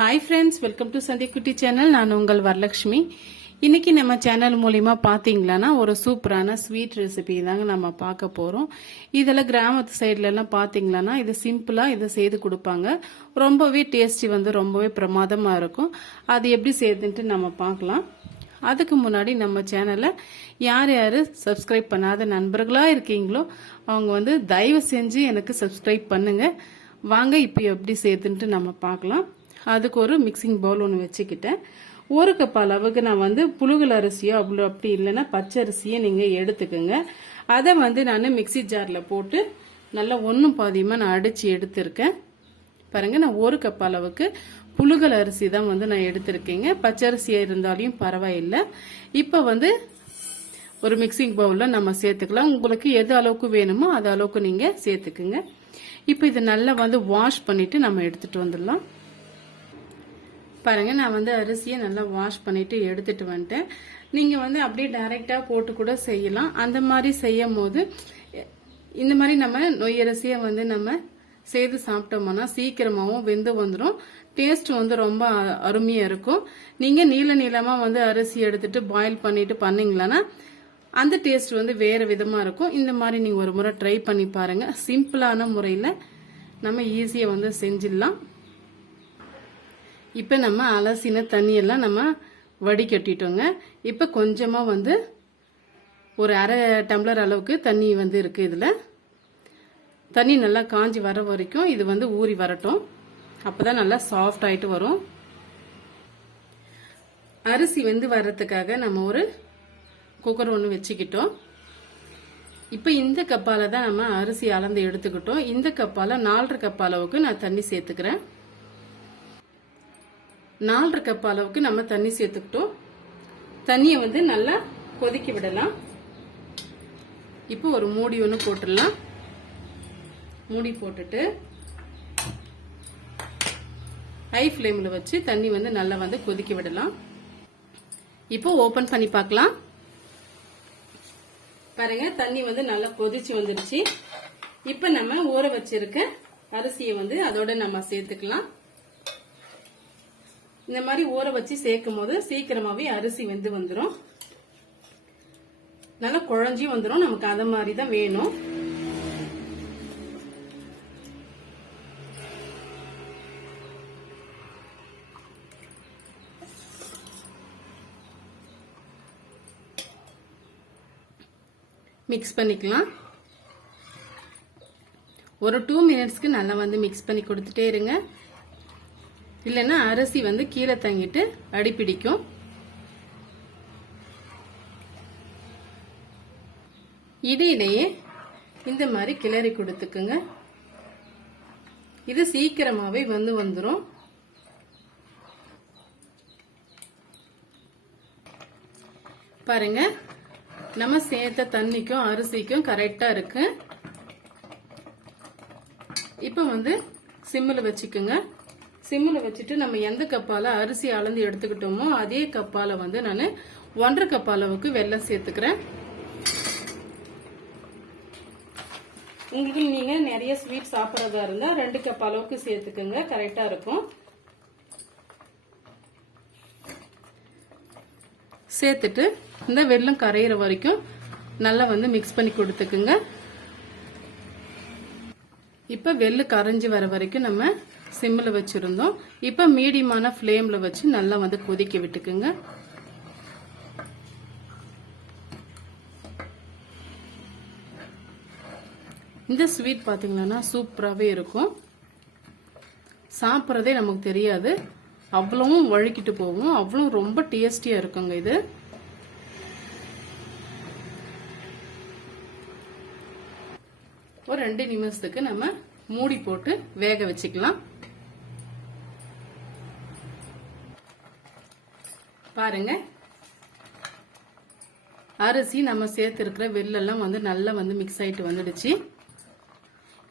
Hi friends welcome to Chandhikutty channel நான் உங்கள் வரலட்சுமி. இன்னைக்கு நம்ம சேனல் மூலிமா பார்த்தீங்களான்னா ஒரு சூப்பரான ஸ்வீட் ரெசிபி தாங்க நம்ம பார்க்க போகிறோம் இதெல்லாம் கிராமத்து சைட்லலாம் பார்த்தீங்களான்னா இது சிம்பிளாக இதை செய்து கொடுப்பாங்க. ரொம்பவே டேஸ்டி வந்து ரொம்பவே பிரமாதமாக இருக்கும். அது எப்படி செய்யுதுன்ட்டு நம்ம பார்க்கலாம். அதுக்கு முன்னாடி நம்ம சேனலை யார் யார் சப்ஸ்கிரைப் பண்ணாத நண்பர்களாக இருக்கீங்களோ அவங்க வந்து தயவு செஞ்சு எனக்கு சப்ஸ்கிரைப் பண்ணுங்கள் வாங்க இப்போ எப்படி செய்யுதுன்ட்டு நம்ம பார்க்கலாம். அதுக்கு ஒரு மிக்சிங் பவுல் ஒன்று வச்சுக்கிட்டேன். ஒரு கப் அளவுக்கு நான் வந்து புழுகல் அரிசியோ அவ்வளோ அப்படி இல்லைன்னா பச்சை அரிசியை நீங்கள் எடுத்துக்கோங்க. அதை வந்து நான் மிக்ஸி ஜாரில் போட்டு நல்லா ஒன்றும் பாதியமாக நான் அடித்து எடுத்திருக்கேன். பாருங்கள் நான் ஒரு கப் அளவுக்கு புழுகல் அரிசி தான் வந்து நான் எடுத்திருக்கேங்க. பச்சரிசியாக இருந்தாலையும் பரவாயில்லை. இப்போ வந்து ஒரு மிக்சிங் பவுலில் நம்ம சேர்த்துக்கலாம். உங்களுக்கு எது அளவுக்கு வேணுமோ அது அளவுக்கு நீங்கள் சேர்த்துக்குங்க. இப்போ இதை நல்லா வந்து வாஷ் பண்ணிவிட்டு நம்ம எடுத்துகிட்டு வந்துடலாம். பாருங்கள் நான் வந்து அரிசியை நல்லா வாஷ் பண்ணிவிட்டு எடுத்துகிட்டு வந்துட்டேன். நீங்கள் வந்து அப்படியே டைரெக்டாக போட்டு கூட செய்யலாம். அந்த மாதிரி செய்யும் போது இந்த மாதிரி நம்ம நொய் அரிசியை வந்து நம்ம செய்து சாப்பிட்டோம்னா சீக்கிரமாகவும் வெந்து வந்துடும் டேஸ்ட் வந்து ரொம்ப அருமையாக இருக்கும். நீங்கள் நீள நீளமாக வந்து அரிசி எடுத்துட்டு பாயில் பண்ணிட்டு பண்ணீங்களான்னா அந்த டேஸ்ட் வந்து வேறு விதமாக இருக்கும். இந்த மாதிரி நீங்கள் ஒரு முறை ட்ரை பண்ணி பாருங்கள் சிம்பிளான முறையில் நம்ம ஈஸியாக வந்து செஞ்சிடலாம். இப்போ நம்ம அலசின தண்ணியெல்லாம் நம்ம வடிகட்டிட்டோங்க. இப்போ கொஞ்சமாக வந்து ஒரு அரை டம்ளர் அளவுக்கு தண்ணி வந்து இருக்குது இதில். தண்ணி நல்லா காஞ்சி வர வரைக்கும் இது வந்து ஊறி வரட்டும். அப்போ தான் நல்லா சாஃப்ட் ஆகிட்டு வரும். அரிசி வந்து வர்றதுக்காக நம்ம ஒரு குக்கர் ஒன்று வச்சுக்கிட்டோம். இப்போ இந்த கப்பால் தான் நம்ம அரிசி அளந்து எடுத்துக்கிட்டோம். இந்த கப்பால் நாலரை கப் அளவுக்கு நான் தண்ணி சேர்த்துக்கிறேன். நாலரை கப் அளவுக்கு நம்ம தண்ணி சேர்த்துக்கிட்டோம். தண்ணியை வந்து நல்லா கொதிக்க விடலாம். இப்போ ஒரு மூடி ஒன்று போட்டுடலாம். மூடி போட்டுட்டு ஹை ஃப்ளேமில் வச்சு தண்ணி வந்து நல்லா வந்து கொதிக்க விடலாம். இப்போ ஓப்பன் பண்ணி பார்க்கலாம். பாருங்க தண்ணி வந்து நல்லா கொதிச்சு வந்துருச்சு. இப்போ நம்ம ஊற வச்சிருக்க அரிசியை வந்து அதோட நம்ம சேர்த்துக்கலாம். இந்த மாதிரி ஊற வச்சு சேர்க்கும் போது சீக்கிரமாவே அரிசி வெந்து வந்துடும் நல்லா குழஞ்சி வந்துடும் நமக்கு அத மாதிரி தான் வேணும். மிக்ஸ் பண்ணிக்கலாம். ஒரு டூ மினிட்ஸ்க்கு நல்லா வந்து மிக்ஸ் பண்ணி கொடுத்துட்டே இருங்க. இல்லைன்னா அரிசி வந்து கீழே தங்கிட்டு அடி பிடிக்கும் இடையிலேயே இந்த மாதிரி கிளறி கொடுத்துக்குங்க. இது சீக்கிரமாகவே வந்து வந்துடும் பாருங்க நம்ம சேர்த்த தண்ணிக்கும் அரிசிக்கும் கரெக்டாக இருக்கு. இப்போ வந்து சிம்மில் வச்சுக்கோங்க. சிம்மில் வச்சுட்டு நம்ம எந்த கப்பால் அரிசி அளந்து எடுத்துக்கிட்டோமோ அதே கப்பால் வந்து நான் ஒன்றரை கப் அளவுக்கு வெள்ளம் சேர்த்துக்கிறேன். உங்களுக்கு நீங்கள் நிறைய ஸ்வீட் சாப்பிட்றதா இருந்தால் ரெண்டு கப் அளவுக்கு சேர்த்துக்கோங்க. கரெக்டாக இருக்கும். சேர்த்துட்டு இந்த வெள்ளம் கரையிற வரைக்கும் நல்லா வந்து மிக்ஸ் பண்ணி கொடுத்துக்குங்க. இப்போ வெள்ளு கரைஞ்சி வர வரைக்கும் நம்ம சிம்மில் வச்சுருந்தோம். இப்போ மீடியமான ஃப்ளேமில் வச்சு நல்லா வந்து கொதிக்க விட்டுக்குங்க. இந்த ஸ்வீட் பார்த்தீங்கன்னா சூப்பராகவே இருக்கும். சாப்பிட்றதே நமக்கு தெரியாது. அவ்வளவும் வழுக்கிட்டு போகும். அவ்வளோ ரொம்ப டேஸ்டியாக இருக்குங்க இது. ஒரு ரெண்டு நிமிஷத்துக்கு நம்ம மூடி போட்டு வேக வச்சுக்கலாம். பாருங்க. அரிசி நம்ம சேர்த்துருக்கிற வெள்ளெல்லாம் வந்து நல்லா வந்து மிக்ஸ் ஆகிட்டு வந்துடுச்சு.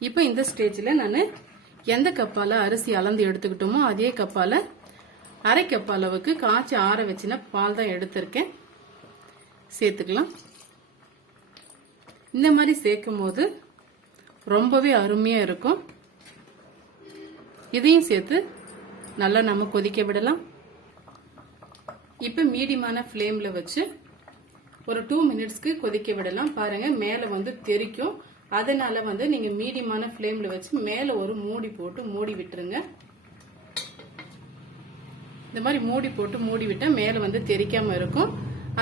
இப்போ இந்த ஸ்டேஜில் நான் எந்த கப்பால் அரிசி அளந்து எடுத்துக்கிட்டோமோ அதே கப்பால் அரை கப் அளவுக்கு காய்ச்சி ஆற வச்சுன பால் தான் எடுத்திருக்கேன். சேர்த்துக்கலாம். இந்த மாதிரி சேர்க்கும் போது ரொம்பவே அருமையாக இருக்கும். இதையும் சேர்த்து நல்லா நம்ம கொதிக்க விடலாம். இப்போ மீடியமான ஃப்ளேமில் வச்சு ஒரு டூ மினிட்ஸ்க்கு கொதிக்க விடலாம். பாருங்க மேலே வந்து தெறிக்கும் அதனால வந்து நீங்க மீடியமான ஃப்ளேமில் வச்சு மேலே ஒரு மூடி போட்டு மூடி விட்டுருங்க. இந்த மாதிரி மூடி போட்டு மூடி விட்டா மேலே வந்து தெறிக்காம இருக்கும்.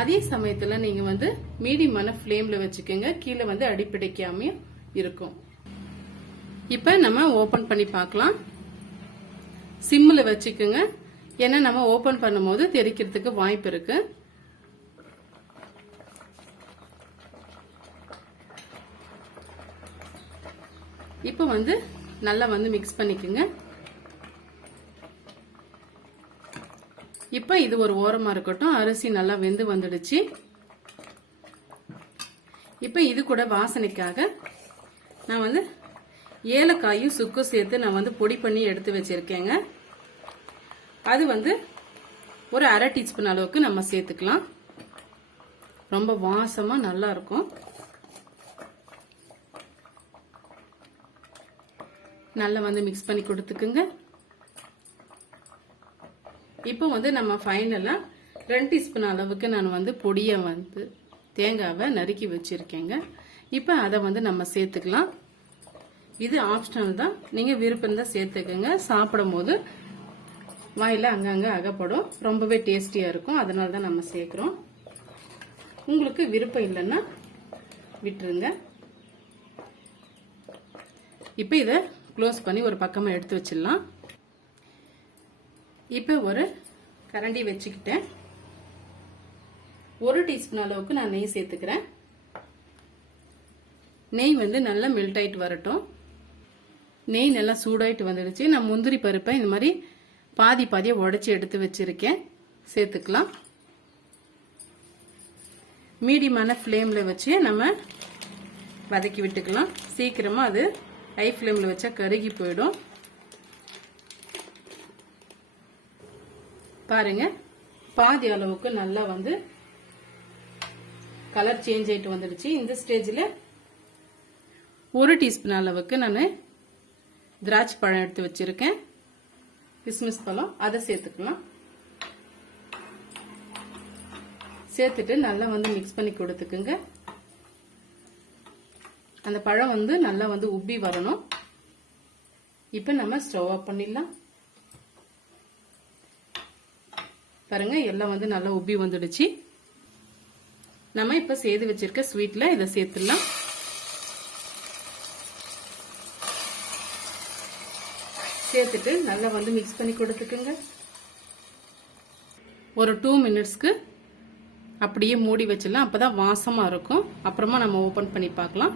அதே சமயத்துல நீங்க வந்து மீடியமான ஃப்ளேமில் வச்சுக்கோங்க. கீழே வந்து அடிப்பிடிக்காம இருக்கும். இப்போ நம்ம ஓபன் பண்ணி பார்க்கலாம். சிம்மில் வச்சுக்கோங்க. ஏன்னா நம்ம ஓபன் பண்ணும்போது தெரிக்கிறதுக்கு வாய்ப்பு இருக்கு. இப்போ வந்து நல்லா வந்து மிக்ஸ் பண்ணிக்கோங்க. இப்போ இது ஒரு ஓரமா இருக்கட்டும். அரிசி நல்லா வெந்து வந்துடுச்சு. இப்போ இது கூட வாசனைக்காக நான் வந்து ஏலக்காயும் சுக்கும் சேர்த்து நான் வந்து பொடி பண்ணி எடுத்து வச்சிருக்கேங்க. அது வந்து ஒரு அரை டீஸ்பூன் அளவுக்கு நம்ம சேர்த்துக்கலாம். ரொம்ப வாசமா நல்லா இருக்கும். நல்லா வந்து மிக்ஸ் பண்ணி கொடுத்துக்குங்க. இப்போ வந்து நம்ம ஃபைனலாக ரெண்டு டீஸ்பூன் அளவுக்கு நான் வந்து பொடியை வந்து தேங்காவை நறுக்கி வச்சுருக்கேங்க. இப்போ அதை வந்து நம்ம சேர்த்துக்கலாம். இது ஆப்ஷனல் தான். நீங்கள் விருப்பம் தான் சேர்த்துக்கோங்க. சாப்பிடும் போது வாயில் அங்கங்கே அகப்படும். ரொம்பவே டேஸ்டியாக இருக்கும். அதனால தான் நம்ம சேர்க்குறோம். உங்களுக்கு விருப்பம் இல்லைன்னா விட்டுருங்க. இப்போ இதை க்ளோஸ் பண்ணி ஒரு பக்கமாக எடுத்து வச்சிடலாம். இப்போ ஒரு கரண்டி வச்சுக்கிட்டேன். ஒரு டீஸ்பூன் அளவுக்கு நான் நெய் சேர்த்துக்கிறேன். நெய் வந்து நல்லா மெல்ட் ஆயிட்டு வரட்டும். நெய் நல்லா சூடாயிட்டு வந்துடுச்சு. நான் முந்திரி பருப்பை இந்த மாதிரி பாதி பாதியை உடச்சி எடுத்து வச்சிருக்கேன். சேர்த்துக்கலாம். மீடியமான ஃப்ளேமில் வச்சு நம்ம வதக்கி விட்டுக்கலாம். சீக்கிரமாக அது ஹை ஃப்ளேமில் வச்சா கருகி போயிடும். பாருங்க பாதி அளவுக்கு நல்லா வந்து கலர் சேஞ்ச் ஆகிட்டு வந்துடுச்சு. இந்த ஸ்டேஜில் ஒரு டீஸ்பூன் அளவுக்கு நான் திராட்சை பழம் எடுத்து வச்சிருக்கேன். கிஸ்மிஸ் பழம் அதை சேர்த்துக்கலாம். சேர்த்துட்டு நல்லா வந்து மிக்ஸ் பண்ணி கொடுத்துக்குங்க. அந்த பழம் வந்து நல்லா வந்து உப்பி வரணும். இப்போ நம்ம ஸ்டவ் ஆஃப் பண்ணிடலாம். பாருங்க எல்லாம் வந்து நல்லா உப்பி வந்துடுச்சு. நம்ம இப்ப சேர்த்து வச்சிருக்க ஸ்வீட்ல இதை சேர்த்துடலாம். சேர்த்துட்டு நல்லா வந்து மிக்ஸ் பண்ணி கொடுத்துக்குங்க. ஒரு டூ மினிட்ஸ்க்கு அப்படியே மூடி வச்சிடலாம். அப்பதான் வாசமாக இருக்கும். அப்புறமா நம்ம ஓப்பன் பண்ணி பார்க்கலாம்.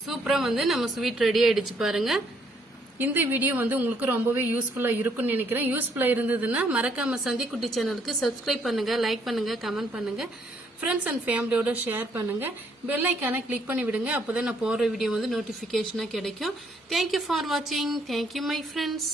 சூப்பராக வந்து நம்ம ஸ்வீட் ரெடி ஆகிடுச்சு பாருங்கள் இந்த வீடியோ வந்து உங்களுக்கு ரொம்பவே யூஸ்ஃபுல்லாக இருக்கும்னு நினைக்கிறேன். யூஸ்ஃபுல்லாக இருந்ததுன்னா மறக்காமல் சந்தி குட்டி சேனலுக்கு சப்ஸ்கிரைப் பண்ணுங்கள் லைக் பண்ணுங்கள் கமெண்ட் பண்ணுங்கள் ஃப்ரெண்ட்ஸ் அண்ட் ஃபேமிலியோட ஷேர் பண்ணுங்க. பெல் ஐக்கானை கிளிக் பண்ணி விடுங்க. அப்போதான் நான் போடுற வீடியோ வந்து நோட்டிஃபிகேஷனாக கிடைக்கும். தேங்க்யூ ஃபார் வாட்சிங் தேங்க்யூ மை ஃப்ரெண்ட்ஸ்